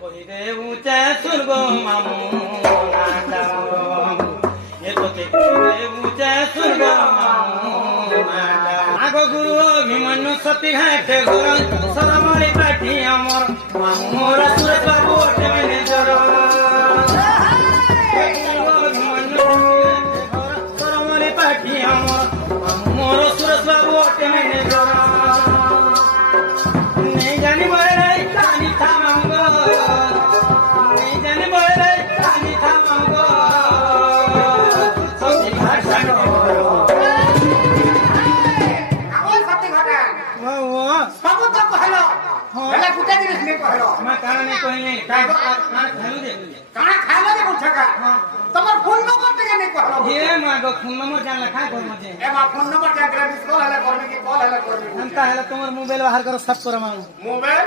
কহিরে উঁচে সুরগ মামু এ তোকে কহিরে উঁচে সুরগ মামু আগ গুরু অভিমন্যু সতী ঘাটে ঘর সরমণি পাঠি আমার মামুর সুর বাবু কেমন জর সরমণি পাঠি আমার মামুর সুর বাবু কেমন জর নেই জানি বলে রে কানি থামাঙ্গ নেই জানি বলে রে কানি থামাঙ্গ সতী ঘাট সাগর কারণে কহিনি তোমার ফোন নম্বর থেকে নেই কথা হে মা গো ফোন নম্বর জানলে খাই করব যে এ মা ফোন নম্বর জানলে কল হলে করবে কি কল হলে করবে हम ताहले तुम्हार मोबाइल बाहर करो सब करो मांगो মোবাইল